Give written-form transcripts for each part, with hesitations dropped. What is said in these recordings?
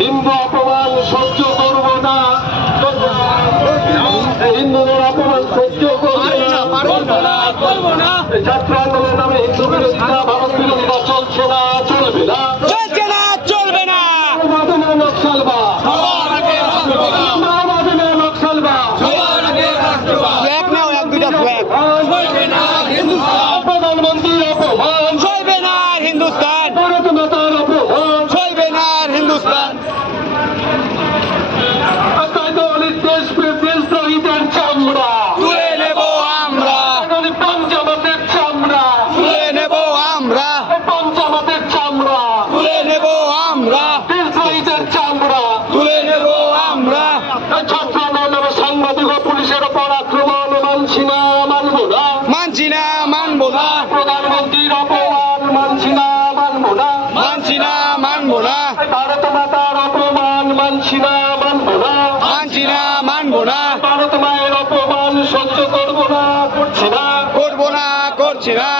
হিন্দু অপমান সহ্য করব না, হিন্দুদের অপমান সহ্য করব না। ছাত্র আন্দোলন নামে হিন্দু বিরোধিতা, ভারত বিরোধিতা চলছে না, চলবে না, চলছে না, চলবে না। নকশালবা নকশালবা ফ্ল্যাগ নাও, এক দুইটা ফ্ল্যাগ। প্রধানমন্ত্রীর অপমান চলবে না হিন্দুস্তান, ভারত মাতার অপমান, চলবে না হিন্দুস্তান। দেশদ্রোহীদের চামড়া তুলে নেব আমরা, পঞ্চামতের চামড়া, তুলে নেব আমরা, পঞ্চামতের চামড়া, তুলে নেব আমরা, দেশদ্রোহীদের চামড়া। তুলে নেব আমরা। ছাত্র আন্দোলন সাংবাদিক ও পুলিশের ওপর আক্রমণ মানছি না, মানব না। মানছি না, মানবো না, প্রধানমন্ত্রীর অপমান মানছি না, মানব না। মানছি না, মানবো না, ভারত মাতার অপমান মানছি না, মানব না। মানছি না, মানবো না, ভারত মায়ের অপমান সহ্য করব না, করছি না। করবো না, করছি না।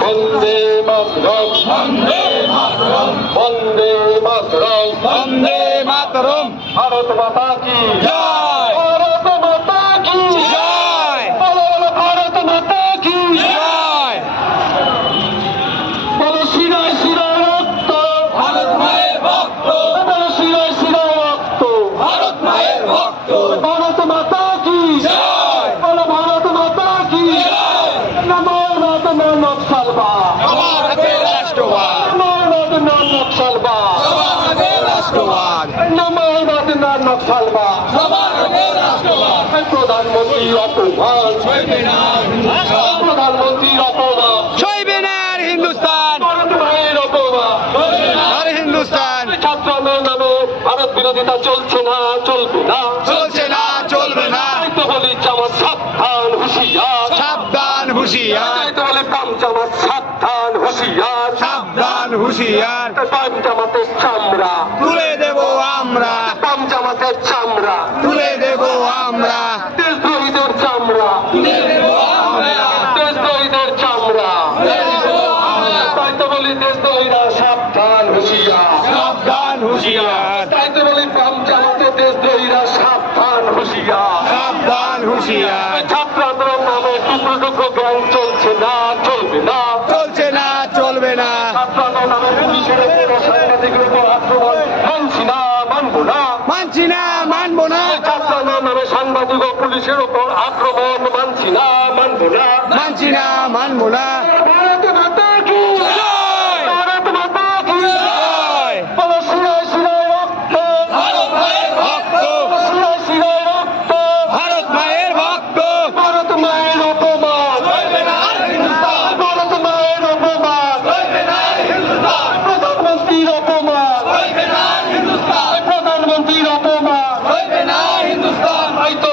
বন্দে মাতরম, বন্দে মাতরম, বন্দে মাতরম। ভারত মাতা কি জয়, ভারত মাতা কি জয়, ভারত মাতা কি জয়। বলো শিরায় শিরায় রক্ত, ভারত মায়ের ভক্ত, বলো শিরায় শিরায় রক্ত, ভারত মায়ের ভক্ত। ভারত মাতা কি জয়, বলো ভারত মাতা কি নমো নকশালবা, সবার আগে রাষ্ট্রবাদ, নমো নকশালবা, সবার আগে রাষ্ট্রবাদ, নমো নকশালবা। সবার আগে রাষ্ট্রবাদ। প্রধানমন্ত্রীর অপমান, চলবে না হিন্দুস্তান, প্রধানমন্ত্রীর অপমান, চলবে না আর হিন্দুস্তান, ভারত মায়ের অপমান। আর হিন্দুস্তান। ছাত্র আন্দোলন নামে ভারত বিরোধিতা চলছে না, চলবে না, চলছে না, চলবে না। তাই তো বলি জামাত সাবধান হুঁশিয়ার, সাবধান হুঁশিয়ার, তাই তো বলে পাম জামাত সাবধান হুঁশিয়ার। সাবধান হুঁশিয়ার। পাম জামাতের চামড়া, তুলে দেব আমরা, পাম জামাতের চামড়া, তুলে দেব আমরা, দেশদ্রোহীদের চামড়া, তুলে দেব আমরা, দেশদ্রোহীদের চামড়া। তুলে দেব আমরা। তাই তো বলি দেশদ্রোহীরা সাবধান হুঁশিয়ার, সাবধান হুঁশিয়ার, তাই তো বলি পাম জামাতের দেশদ্রোহীরা সাবধান হুঁশিয়ার। সাবধান হুঁশিয়ার। ছাত্র আন্দোলন নামে টুকরো টুকরো গ্যাং চলছে না, চলবে না। চলছে না, চলবে না। ছাত্র আন্দোলন নামে পুলিশের উপর সাংবাদিকের উপর আক্রমণ মানছি না, মানব না। মানছি না, মানবো না, ছাত্র আন্দোলন নামে সাংবাদিক ও পুলিশের উপর আক্রমণ মানছি না, মানব না। মানছি না, মানবো না। ভারত মাতা কি জয়, ভারত মাতা কি জয়। বলো শিরায় শিরায় রক্ত, ভারত মায়ের ভক্ত, শিরায় শিরায় রক্ত, ভারত মায়ের ভক্ত। ভারত মায়ের অপমান, চলবে না আর হিন্দুস্তান, ভারত মায়ের অপমান, চলবে না আর হিন্দুস্তান, প্রধানমন্ত্রীর অপমান, চলবে না আর হিন্দুস্তান, প্রধানমন্ত্রীর অপমান। চলবে না আর হিন্দুস্তান। তাই তো